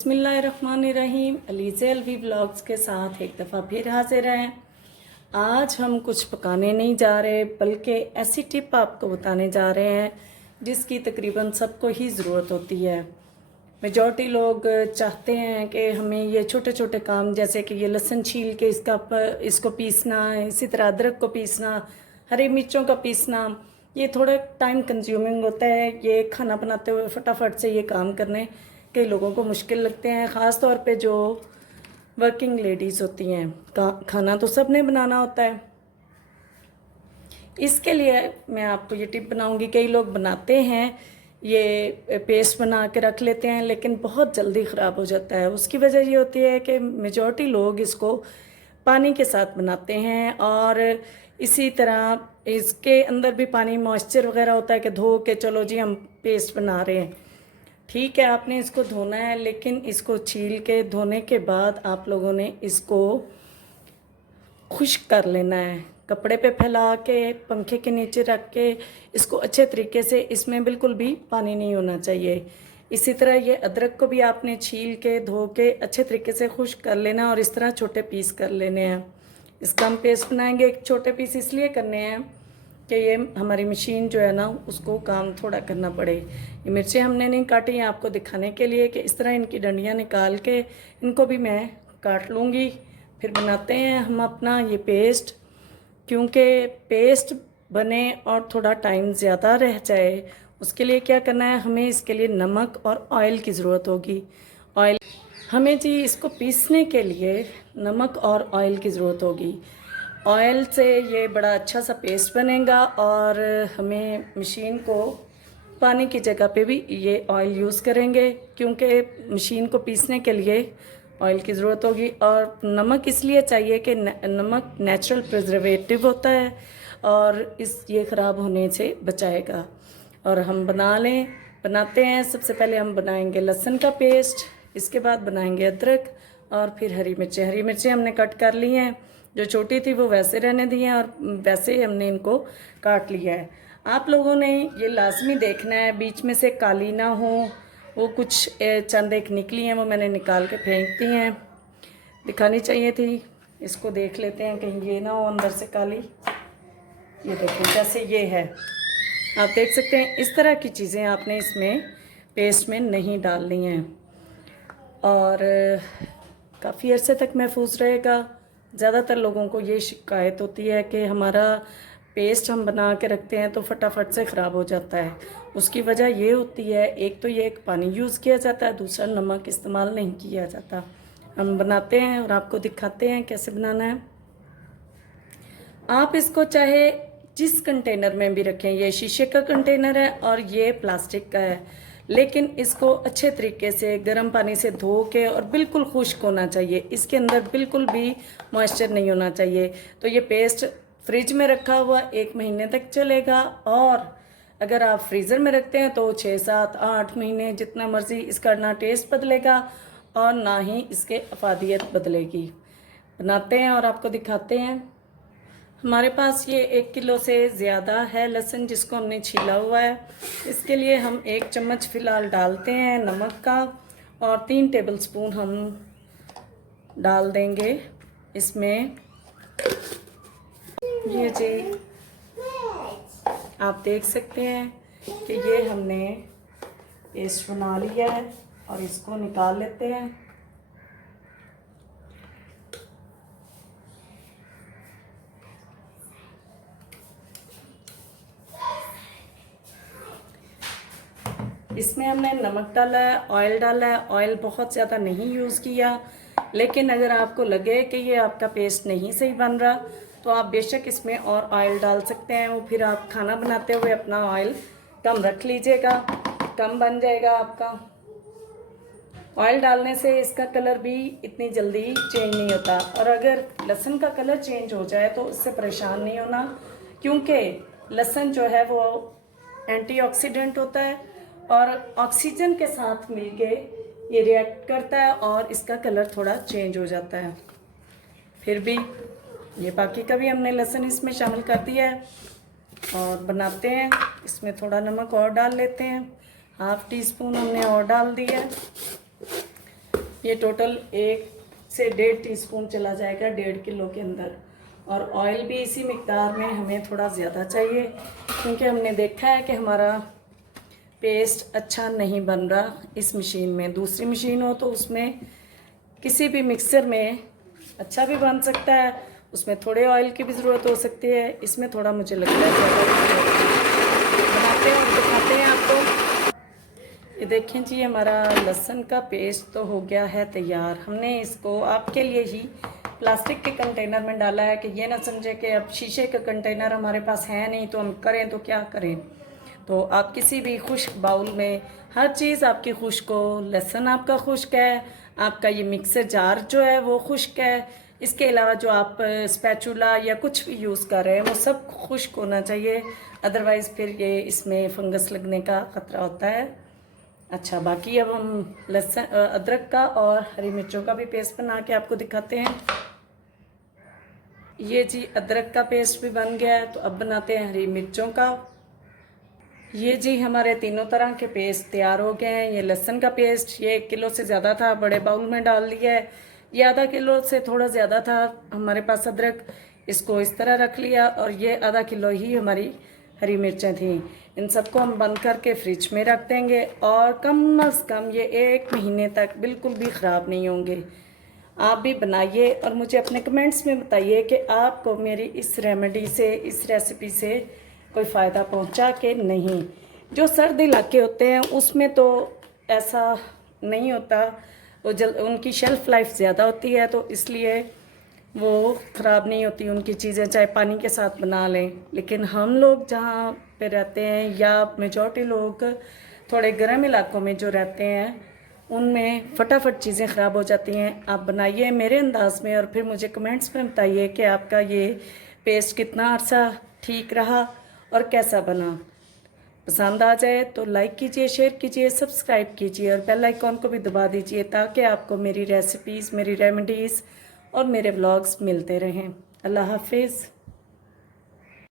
बिस्मिल्लाहिर्रहमानिर्रहीम। अलीज़े अलवी ब्लॉग्स के साथ एक दफ़ा फिर हाजिर हैं। आज हम कुछ पकाने नहीं जा रहे बल्कि ऐसी टिप आपको बताने जा रहे हैं जिसकी तकरीबन सबको ही ज़रूरत होती है। मेजॉरिटी लोग चाहते हैं कि हमें ये छोटे छोटे काम जैसे कि ये लहसुन छील के इसको पीसना, इसी तरह अदरक को पीसना, हरी मिर्चों का पीसना, ये थोड़ा टाइम कंज्यूमिंग होता है। ये खाना बनाते हुए फटाफट से ये काम करने कई लोगों को मुश्किल लगते हैं, ख़ास तौर पे जो वर्किंग लेडीज़ होती हैं। खाना तो सब ने बनाना होता है। इसके लिए मैं आपको ये टिप बनाऊंगी। कई लोग बनाते हैं, ये पेस्ट बना के रख लेते हैं, लेकिन बहुत जल्दी ख़राब हो जाता है। उसकी वजह ये होती है कि मेजॉरिटी लोग इसको पानी के साथ बनाते हैं और इसी तरह इसके अंदर भी पानी मॉइस्चर वगैरह होता है कि धो के चलो जी हम पेस्ट बना रहे हैं। ठीक है, आपने इसको धोना है, लेकिन इसको छील के धोने के बाद आप लोगों ने इसको खुश्क कर लेना है। कपड़े पे फैला के पंखे के नीचे रख के इसको अच्छे तरीके से, इसमें बिल्कुल भी पानी नहीं होना चाहिए। इसी तरह ये अदरक को भी आपने छील के धो के अच्छे तरीके से खुश्क कर लेना और इस तरह छोटे पीस कर लेने हैं। इसका हम पेस्ट बनाएंगे। एक छोटे पीस इसलिए करने हैं कि ये हमारी मशीन जो है ना उसको काम थोड़ा करना पड़े। ये मिर्चें हमने नहीं काटी हैं आपको दिखाने के लिए कि इस तरह इनकी डंडियाँ निकाल के इनको भी मैं काट लूँगी। फिर बनाते हैं हम अपना ये पेस्ट। क्योंकि पेस्ट बने और थोड़ा टाइम ज़्यादा रह जाए, उसके लिए क्या करना है, हमें इसके लिए नमक और ऑयल की ज़रूरत होगी। ऑयल हमें जी इसको पीसने के लिए नमक और ऑयल की ज़रूरत होगी। ऑयल से ये बड़ा अच्छा सा पेस्ट बनेगा और हमें मशीन को पानी की जगह पे भी ये ऑयल यूज़ करेंगे, क्योंकि मशीन को पीसने के लिए ऑयल की ज़रूरत होगी। और नमक इसलिए चाहिए कि नमक नेचुरल प्रिजर्वेटिव होता है और ये ख़राब होने से बचाएगा। और हम बनाते हैं। सबसे पहले हम बनाएंगे लहसुन का पेस्ट, इसके बाद बनाएंगे अदरक और फिर हरी मिर्चें हमने कट कर ली हैं। जो छोटी थी वो वैसे रहने दी हैं और वैसे हमने इनको काट लिया है। आप लोगों ने ये लाजमी देखना है बीच में से काली ना हो। वो कुछ चंद एक निकली हैं, वो मैंने निकाल के फेंक दी हैं, दिखानी चाहिए थी। इसको देख लेते हैं कहीं ये ना हो अंदर से काली। ये देखें जैसे ये है, आप देख सकते हैं। इस तरह की चीज़ें आपने इसमें पेस्ट में नहीं डालनी हैं और काफ़ी अरसे तक महफूज रहेगा। ज़्यादातर लोगों को ये शिकायत होती है कि हमारा पेस्ट हम बना के रखते हैं तो फटाफट से ख़राब हो जाता है। उसकी वजह ये होती है, एक तो ये एक पानी यूज़ किया जाता है, दूसरा नमक इस्तेमाल नहीं किया जाता। हम बनाते हैं और आपको दिखाते हैं कैसे बनाना है। आप इसको चाहे जिस कंटेनर में भी रखें, ये शीशे का कंटेनर है और ये प्लास्टिक का है, लेकिन इसको अच्छे तरीके से गर्म पानी से धो के और बिल्कुल खुश्क होना चाहिए। इसके अंदर बिल्कुल भी मॉइस्चर नहीं होना चाहिए। तो ये पेस्ट फ्रिज में रखा हुआ 1 महीने तक चलेगा और अगर आप फ्रीज़र में रखते हैं तो 6, 7, 8 महीने, जितना मर्ज़ी। इसका ना टेस्ट बदलेगा और ना ही इसके अफादियत बदलेगी। बनाते हैं और आपको दिखाते हैं। हमारे पास ये 1 किलो से ज़्यादा है लहसुन जिसको हमने छीला हुआ है। इसके लिए हम 1 चम्मच फ़िलहाल डालते हैं नमक का और 3 टेबलस्पून हम डाल देंगे इसमें। ये जी आप देख सकते हैं कि ये हमने पेस्ट बना लिया है और इसको निकाल लेते हैं। इसमें हमने नमक डाला है, ऑयल डाला है। ऑयल बहुत ज़्यादा नहीं यूज़ किया, लेकिन अगर आपको लगे कि ये आपका पेस्ट नहीं सही बन रहा तो आप बेशक इसमें और ऑयल डाल सकते हैं। वो फिर आप खाना बनाते हुए अपना ऑयल कम रख लीजिएगा, कम बन जाएगा आपका। ऑयल डालने से इसका कलर भी इतनी जल्दी चेंज नहीं होता। और अगर लहसुन का कलर चेंज हो जाए तो उससे परेशान नहीं होना, क्योंकि लहसुन जो है वो एंटीऑक्सीडेंट होता है और ऑक्सीजन के साथ मिलके ये रिएक्ट करता है और इसका कलर थोड़ा चेंज हो जाता है। फिर भी ये बाकी का भी हमने लहसुन इसमें शामिल कर दिया है और बनाते हैं। इसमें थोड़ा नमक और डाल लेते हैं, 1/2 टीस्पून हमने और डाल दिया है। ये टोटल 1 से 1.5 टीस्पून चला जाएगा 1.5 किलो के अंदर। और ऑयल भी इसी मिकदार में हमें थोड़ा ज़्यादा चाहिए, क्योंकि हमने देखा है कि हमारा पेस्ट अच्छा नहीं बन रहा इस मशीन में। दूसरी मशीन हो तो उसमें किसी भी मिक्सर में अच्छा भी बन सकता है, उसमें थोड़े ऑयल की भी ज़रूरत हो सकती है। इसमें थोड़ा मुझे लगता है ज़्यादा बनाते हैं और दिखाते हैं आपको। ये देखें जी, हमारा लहसुन का पेस्ट तो हो गया है तैयार। हमने इसको आपके लिए ही प्लास्टिक के कंटेनर में डाला है कि ये ना समझे कि अब शीशे का कंटेनर हमारे पास है नहीं तो हम करें तो क्या करें। तो आप किसी भी खुश्क बाउल में, हर चीज़ आपकी खुश्क हो, लहसुन आपका खुश्क है, आपका ये मिक्सर जार जो है वो खुश्क है, इसके अलावा जो आप स्पैचुला या कुछ भी यूज़ कर रहे हैं वो सब खुश्क होना चाहिए, अदरवाइज़ फिर ये इसमें फंगस लगने का ख़तरा होता है। अच्छा, बाकी अब हम लहसुन अदरक का और हरी मिर्चों का भी पेस्ट बना के आपको दिखाते हैं। ये जी अदरक का पेस्ट भी बन गया है, तो अब बनाते हैं हरी मिर्चों का। ये जी हमारे तीनों तरह के पेस्ट तैयार हो गए हैं। ये लहसुन का पेस्ट, ये 1 किलो से ज़्यादा था, बड़े बाउल में डाल लिया है। ये आधा किलो से थोड़ा ज़्यादा था हमारे पास अदरक, इसको इस तरह रख लिया। और ये आधा किलो ही हमारी हरी मिर्चें थी। इन सबको हम बंद करके फ्रिज में रख देंगे और कम अज़ कम ये 1 महीने तक बिल्कुल भी ख़राब नहीं होंगे। आप भी बनाइए और मुझे अपने कमेंट्स में बताइए कि आपको मेरी इस रेमेडी से, इस रेसिपी से कोई फ़ायदा पहुंचा कि नहीं। जो सर्द इलाके होते हैं उसमें तो ऐसा नहीं होता, वो उनकी शेल्फ़ लाइफ ज़्यादा होती है, तो इसलिए वो ख़राब नहीं होती उनकी चीज़ें, चाहे पानी के साथ बना लें। लेकिन हम लोग जहाँ पे रहते हैं, या मेजॉरिटी लोग थोड़े गर्म इलाकों में जो रहते हैं, उनमें फटाफट चीज़ें ख़राब हो जाती हैं। आप बनाइए मेरे अंदाज़ में और फिर मुझे कमेंट्स में बताइए कि आपका ये पेस्ट कितना अर्सा ठीक रहा और कैसा बना। पसंद आ जाए तो लाइक कीजिए, शेयर कीजिए, सब्सक्राइब कीजिए और बेल आइकॉन को भी दबा दीजिए, ताकि आपको मेरी रेसिपीज़, मेरी रेमेडीज़ और मेरे व्लॉग्स मिलते रहें। अल्लाह हाफिज़।